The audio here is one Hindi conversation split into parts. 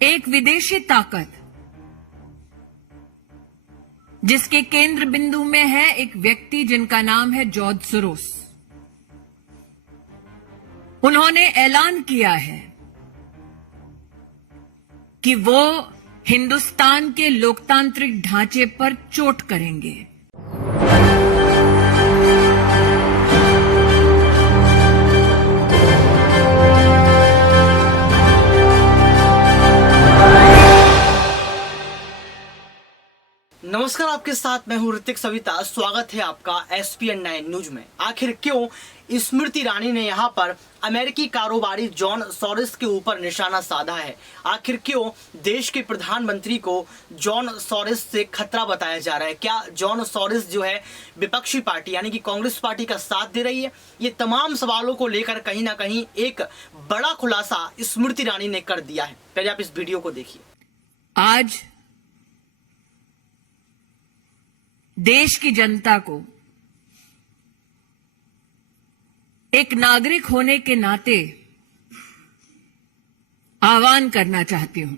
एक विदेशी ताकत जिसके केंद्र बिंदु में है एक व्यक्ति जिनका नाम है जॉर्ज सोरोस। उन्होंने ऐलान किया है कि वो हिंदुस्तान के लोकतांत्रिक ढांचे पर चोट करेंगे। नमस्कार, आपके साथ मैं हूं ऋतिक सविता। स्वागत है आपका SPN 9 न्यूज में। आखिर क्यों स्मृति ईरानी ने यहां पर अमेरिकी कारोबारी जॉन सोरोस के ऊपर निशाना साधा है? आखिर क्यों देश के प्रधानमंत्री को जॉन सोरोस से खतरा बताया जा रहा है? क्या जॉन सोरोस जो है विपक्षी पार्टी यानी कि कांग्रेस पार्टी का साथ दे रही है? ये तमाम सवालों को लेकर कहीं ना कहीं एक बड़ा खुलासा स्मृति ईरानी ने कर दिया है। पहले आप इस वीडियो को देखिए। आज देश की जनता को एक नागरिक होने के नाते आह्वान करना चाहती हूं।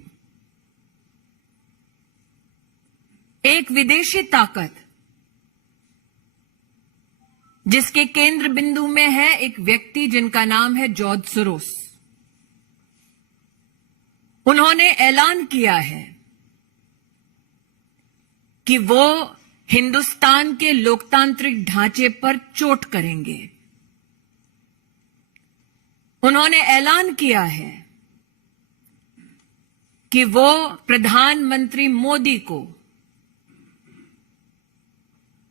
एक विदेशी ताकत जिसके केंद्र बिंदु में है एक व्यक्ति जिनका नाम है जॉर्ज सोरोस। उन्होंने ऐलान किया है कि वो हिंदुस्तान के लोकतांत्रिक ढांचे पर चोट करेंगे। उन्होंने ऐलान किया है कि वो प्रधानमंत्री मोदी को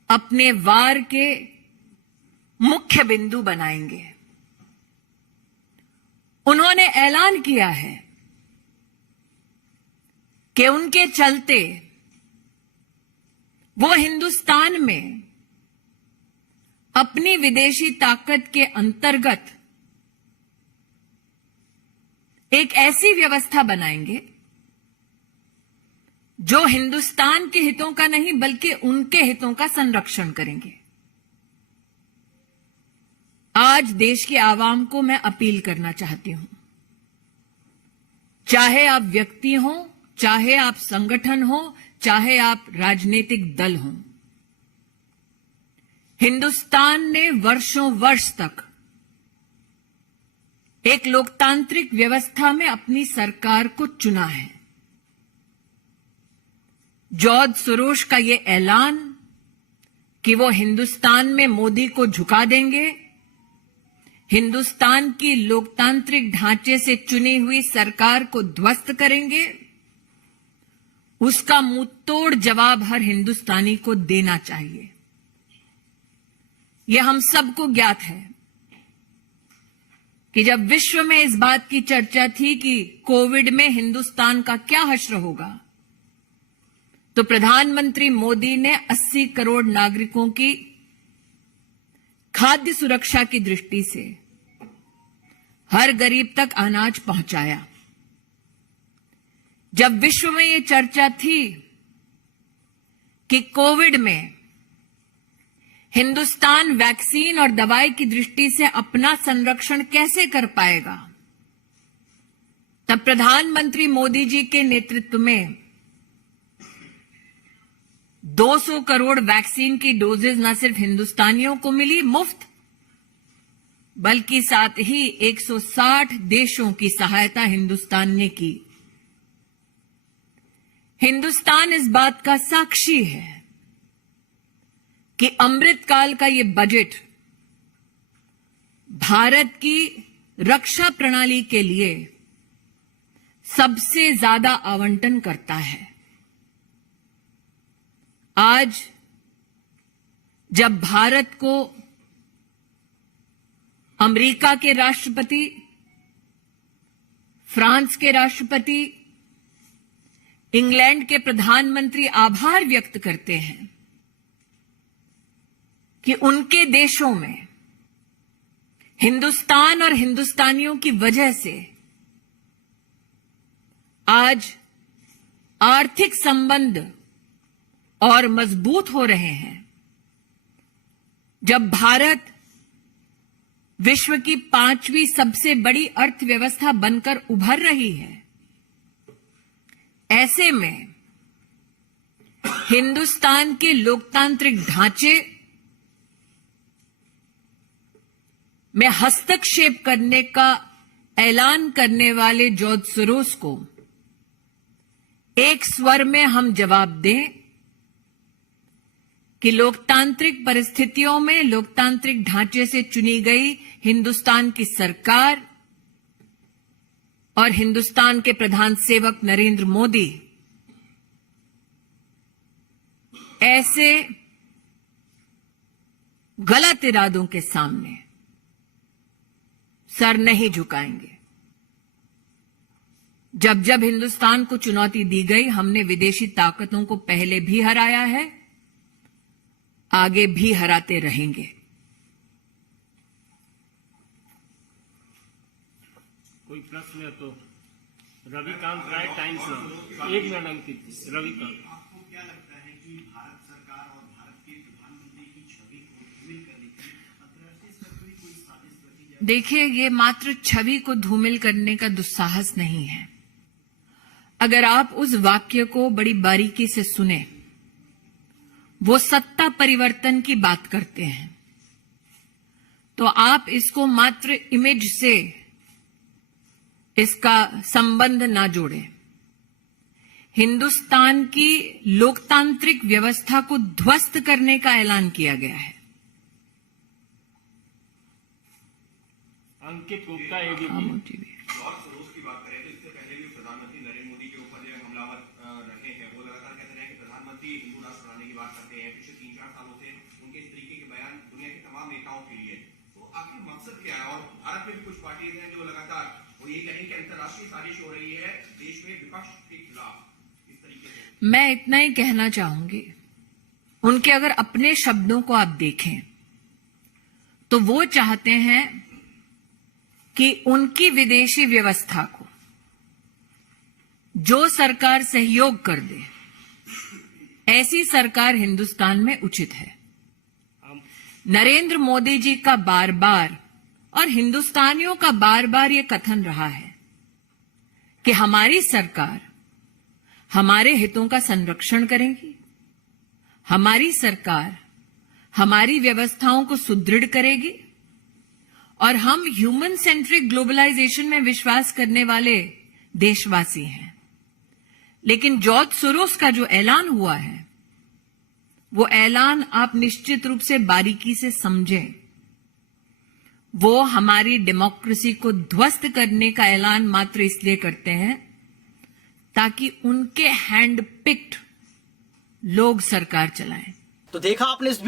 अपने वार के मुख्य बिंदु बनाएंगे। उन्होंने ऐलान किया है कि उनके चलते वो हिंदुस्तान में अपनी विदेशी ताकत के अंतर्गत एक ऐसी व्यवस्था बनाएंगे जो हिंदुस्तान के हितों का नहीं बल्कि उनके हितों का संरक्षण करेंगे। आज देश के आवाम को मैं अपील करना चाहती हूं, चाहे आप व्यक्ति हो, चाहे आप संगठन हो, चाहे आप राजनीतिक दल हों, हिंदुस्तान ने वर्षों वर्ष तक एक लोकतांत्रिक व्यवस्था में अपनी सरकार को चुना है। जॉर्ज सोरोस का यह ऐलान कि वो हिंदुस्तान में मोदी को झुका देंगे, हिंदुस्तान की लोकतांत्रिक ढांचे से चुनी हुई सरकार को ध्वस्त करेंगे, उसका मुंहतोड़ जवाब हर हिंदुस्तानी को देना चाहिए। यह हम सबको ज्ञात है कि जब विश्व में इस बात की चर्चा थी कि कोविड में हिंदुस्तान का क्या हश्र होगा, तो प्रधानमंत्री मोदी ने 80 करोड़ नागरिकों की खाद्य सुरक्षा की दृष्टि से हर गरीब तक अनाज पहुंचाया। जब विश्व में यह चर्चा थी कि कोविड में हिंदुस्तान वैक्सीन और दवाई की दृष्टि से अपना संरक्षण कैसे कर पाएगा, तब प्रधानमंत्री मोदी जी के नेतृत्व में 200 करोड़ वैक्सीन की डोजेज न सिर्फ हिंदुस्तानियों को मिली मुफ्त, बल्कि साथ ही 160 देशों की सहायता हिंदुस्तान ने की। हिंदुस्तान इस बात का साक्षी है कि अमृतकाल का ये बजट भारत की रक्षा प्रणाली के लिए सबसे ज्यादा आवंटन करता है। आज जब भारत को अमेरिका के राष्ट्रपति, फ्रांस के राष्ट्रपति, इंग्लैंड के प्रधानमंत्री आभार व्यक्त करते हैं कि उनके देशों में हिंदुस्तान और हिंदुस्तानियों की वजह से आज आर्थिक संबंध और मजबूत हो रहे हैं। जब भारत विश्व की 5वीं सबसे बड़ी अर्थव्यवस्था बनकर उभर रही है, ऐसे में हिंदुस्तान के लोकतांत्रिक ढांचे में हस्तक्षेप करने का ऐलान करने वाले जॉर्ज सोरोस को एक स्वर में हम जवाब दें कि लोकतांत्रिक परिस्थितियों में लोकतांत्रिक ढांचे से चुनी गई हिंदुस्तान की सरकार और हिंदुस्तान के प्रधान सेवक नरेंद्र मोदी ऐसे गलत इरादों के सामने सर नहीं झुकाएंगे। जब जब हिंदुस्तान को चुनौती दी गई, हमने विदेशी ताकतों को पहले भी हराया है, आगे भी हराते रहेंगे। कोई प्रश्न है तो रविकांत राय टाइम्स में 1 मिनट अंकित रविकांत। आपको क्या लगता है कि भारत सरकार और भारत के प्रधानमंत्री की छवि को धूमिल करने की अंतर्राष्ट्रीय स्तर पर कोई साजिश रची जाए? देखिए, ये मात्र छवि को धूमिल करने का दुस्साहस नहीं है। अगर आप उस वाक्य को बड़ी बारीकी से सुने, वो सत्ता परिवर्तन की बात करते हैं, तो आप इसको मात्र इमेज से इसका संबंध ना जोड़ें। हिंदुस्तान की लोकतांत्रिक व्यवस्था को ध्वस्त करने का ऐलान किया गया है। अंकित गुप्ता एबीपी। जॉर्ज सोरोस की बात करें तो इससे पहले भी प्रधानमंत्री नरेंद्र मोदी के ऊपर जो हमलावर रहे हैं, वो लगातार कहते रहे कि प्रधानमंत्री हिंदू राष्ट्र बनाने की बात करते हैं। पिछले 3-4 सालों से उनके इस तरीके के बयान दुनिया के तमाम नेताओं के लिए, तो आखिर मकसद क्या है? और भारत में भी कुछ पार्टीज हैं जो लगातार वो ये कहें कि अंतर्राष्ट्रीय साजिश हो रही है देश में विपक्ष के खिलाफ, इस तरीके से। मैं इतना ही कहना चाहूंगी, उनके अगर अपने शब्दों को आप देखें तो वो चाहते हैं कि उनकी विदेशी व्यवस्था को जो सरकार सहयोग कर दे, ऐसी सरकार हिंदुस्तान में उचित है। नरेंद्र मोदी जी का बार बार और हिंदुस्तानियों का बार बार ये कथन रहा है कि हमारी सरकार हमारे हितों का संरक्षण करेगी, हमारी सरकार हमारी व्यवस्थाओं को सुदृढ़ करेगी और हम ह्यूमन सेंट्रिक ग्लोबलाइजेशन में विश्वास करने वाले देशवासी हैं। लेकिन जॉर्ज सोरोस का जो ऐलान हुआ है, वो ऐलान आप निश्चित रूप से बारीकी से समझें। वो हमारी डेमोक्रेसी को ध्वस्त करने का ऐलान मात्र इसलिए करते हैं ताकि उनके हैंड पिक्ड लोग सरकार चलाएं। तो देखा आपने इस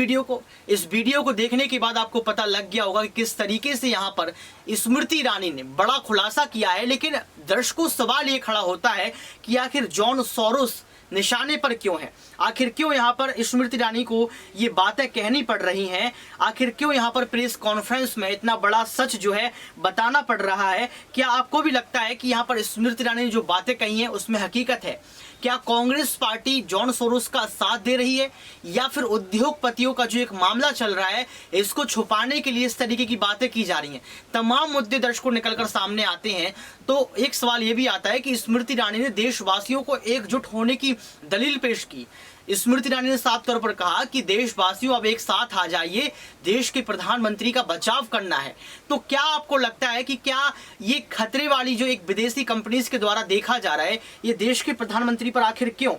वीडियो को देखने के बाद आपको पता लग गया होगा कि किस तरीके से यहाँ पर स्मृति ईरानी ने बड़ा खुलासा किया है। लेकिन दर्शकों, सवाल ये खड़ा होता है कि आखिर जॉर्ज सोरोस निशाने पर क्यों है? आखिर क्यों यहाँ पर स्मृति ईरानी को ये बातें कहनी पड़ रही हैं? आखिर क्यों यहाँ पर प्रेस कॉन्फ्रेंस में इतना बड़ा सच जो है बताना पड़ रहा है? क्या आपको भी लगता है कि यहाँ पर स्मृति ईरानी ने जो बातें कही हैं उसमें हकीकत है? क्या कांग्रेस पार्टी जॉर्ज सोरोस का साथ दे रही है, या फिर उद्योगपतियों का जो एक मामला चल रहा है इसको छुपाने के लिए इस तरीके की बातें की जा रही हैं? तमाम मुद्दे दर्शकों निकलकर सामने आते हैं। तो एक सवाल यह भी आता है कि स्मृति ईरानी ने देशवासियों को एकजुट होने की दलील पेश की। स्मृति ईरानी ने साफ तौर पर कहा कि देशवासियों अब एक साथ आ जाइए, देश के प्रधानमंत्री का बचाव करना है। तो क्या आपको लगता है कि क्या ये खतरे वाली जो एक विदेशी कंपनीज के द्वारा देखा जा रहा है, ये देश के प्रधानमंत्री पर आखिर क्यों?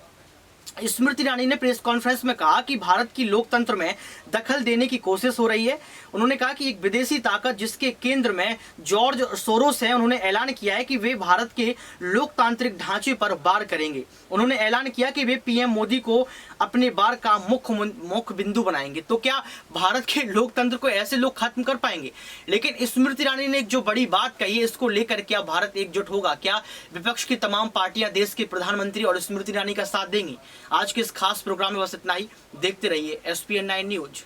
स्मृति ईरानी ने प्रेस कॉन्फ्रेंस में कहा कि भारत की लोकतंत्र में दखल देने की कोशिश हो रही है। उन्होंने कहा कि एक विदेशी ताकत जिसके केंद्र में जॉर्ज सोरोस है, उन्होंने ऐलान किया है कि वे भारत के लोकतांत्रिक ढांचे पर वार करेंगे। उन्होंने ऐलान किया कि वे पीएम मोदी को अपने वार का मुख्य बिंदु बनाएंगे। तो क्या भारत के लोकतंत्र को ऐसे लोग खत्म कर पाएंगे? लेकिन स्मृति ईरानी ने एक जो बड़ी बात कही है, इसको लेकर क्या भारत एकजुट होगा? क्या विपक्ष की तमाम पार्टियां देश के प्रधानमंत्री और स्मृति ईरानी का साथ देंगी? आज के इस खास प्रोग्राम में बस इतना ही। देखते रहिए SPN9 न्यूज।